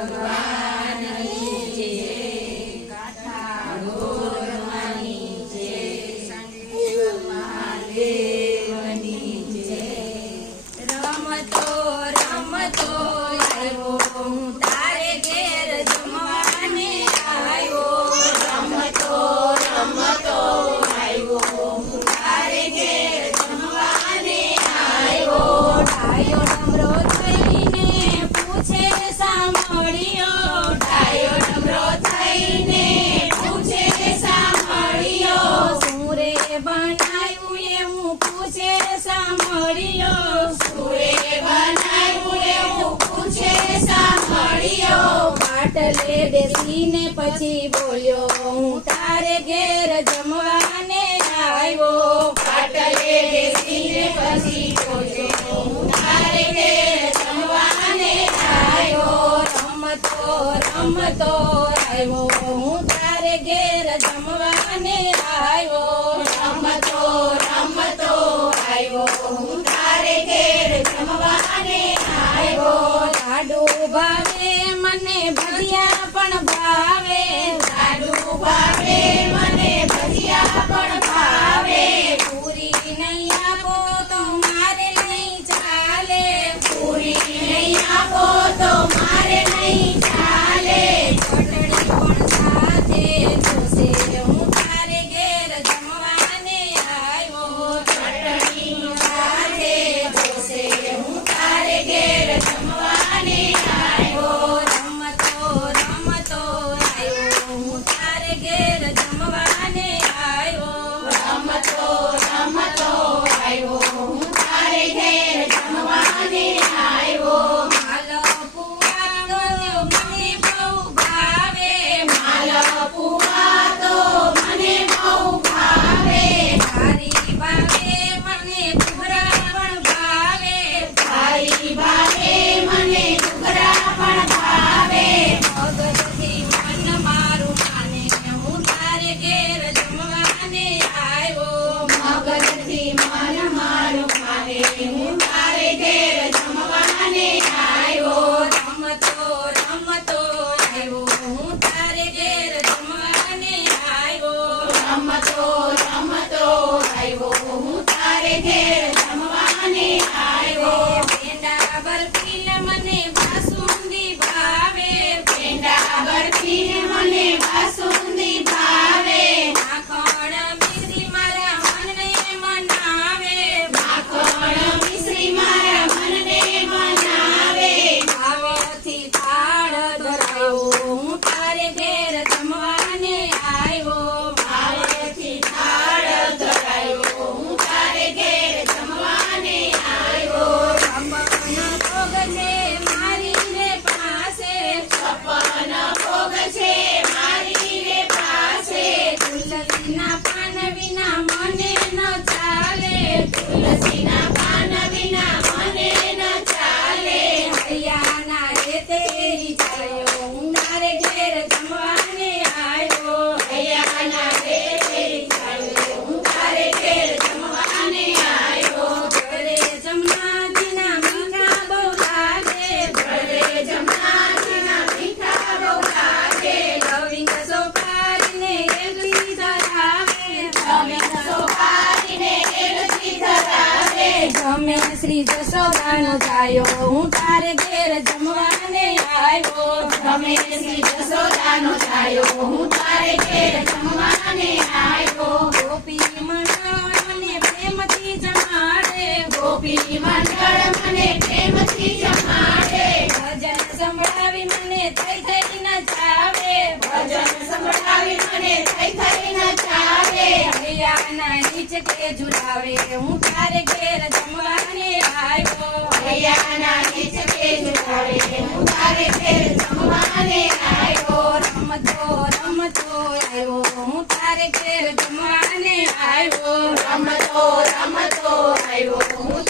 ભગવાનની જય, કાઠા ગોરવાની જય, સંગીત મહાદેવની જય. રમતો રમતો આવ્યો હું તારે ઘેર જમવાને આવ્યો. રમતો રમતો આવ્યો હું તારે ઘેર જમવાને આવ્યો. ડાયો ડમરો થઈને પૂછે સાંભળ્યો. ડાયો ડમરો થઈને પૂછે સાંભળ્યો. શું રે બનાવ્યું એવું પૂછે સાંભળ્યો. શું રે બનાવ્યું એવું પૂછે સાંભળ્યો. પાટલે બેસીને પછી બોલ્યો હું તારે ઘેર જમવાને આવ્યો. પાટલે બેસીને પછી બોલ્યો હું તારે ઘેર જમવાને આવ્યો. રમતો રમતો આવ્યો હું તારે ઘેર જમવાને આવ્યો. રમતો રમતો આવ્યો હું તારે ઘેર જમવાને આવ્યો. લાડુ ભાવે મને ભજીયા પણ ભાવે. લાડુ ભાવે મને ભજીયા પણ ભાવે. પૂરી નહીં આપો તો મારે નહીં ચાલે. પૂરી નહીં આપો તો મારે નહીં ચાલે. ચટણી પણ સાથે જોશે હું તારે ઘેર જમવાને આવ્યો. ચટણી સાથે જોશે હું તારે ઘેર જમવાને આવ્યો. રમતો રમતો આવ્યો હું તારે ઘેર જમવાને આવ્યો. રમતો રમતો આવ્યો હું તારે ઘેર જમવાને આવ્યો. માલપુઆ તો મને બહુ ભાવે. માલપુઆ તો મને બહુ ભાવે. ભારી ભાવે મને ઘૂઘરા પણ ભાવે. ભારી ભાવે મને ઘૂઘરા પણ ભાવે. મગજથી મન મારું માને હું તારે ઘેર જમવાને આવ્યો. મગજથી મન મારું માને હું તારે ઘેર જમવાને આવ્યો. રમતો રમતો આવ્યો હું તારે ઘેર જમવાને આવ્યો. રમતો રમતો આવ્યો હું તારે ઘેર જમવાને આવ્યો. પેંડા બરફી મને બાસુંદી ભાવે. પેંડા બરફી મને બાસુંદી ભાવે. માખણ મિશ્રી મારા મનને મનાવે. માખણ મિશ્રી મારા મનને મનાવે. ભાવેથી થાળ ધરાવો હું તારે ઘેર જમવાને આવ્યો. ભાવેથી થાળ ધરાયો હું તારે ઘેર જમવાને આવ્યો. છપ્પન ભોગ છે મારી રે પાસે. છપ્પન ભોગ છે મારી રે પાસે. તુલસીના પાન વિના મને ન ચાલે. તુલસીના પાન વિના મને ન ચાલે. હૈયાના રેતે ચાલ્યો હું તારે ઘેર જમવાને આવ્યો. હૈયાના રેતે ચાલ્યો હું તારે ઘેર જમવાને આવ્યો. ઘરે જમનાજીના મીઠા બહુ લાગે. ઘરે જમનાજીના મીઠા બહુ લાગે. લવિંગ સોપારીને એલચી ધરાવે. લવિંગ સોપારીને એલચી ધરાવે. જમે શ્રી જશોદાનો જાયો હું તારે ઘેર જમવાને આવ્યો. જમે શ્રી જશોદાનો જાયો હું તારે ઘેર જમવાને આવ્યો. ગોપી મંડળ મને પ્રેમથી જમાડે. ગોપી મંડળ મને પ્રેમથી જમાડે. ભજન સંભળાવી મને થઈ થઈ નચાવે. ભજન સંભળાવી મને થઈ થઈ નચાવે. હૈયાના નીચકે ઝુલાવે હું તારે ઘેર જમવાને આવ્યો. હૈયાના નીચકે ઝુલાવે હું તારે ઘેર જમવાને આવ્યો. રમતો રમતો આવ્યો હું તારે ઘેર જમવાને આવ્યો. રમતો રમતો આવ્યો હું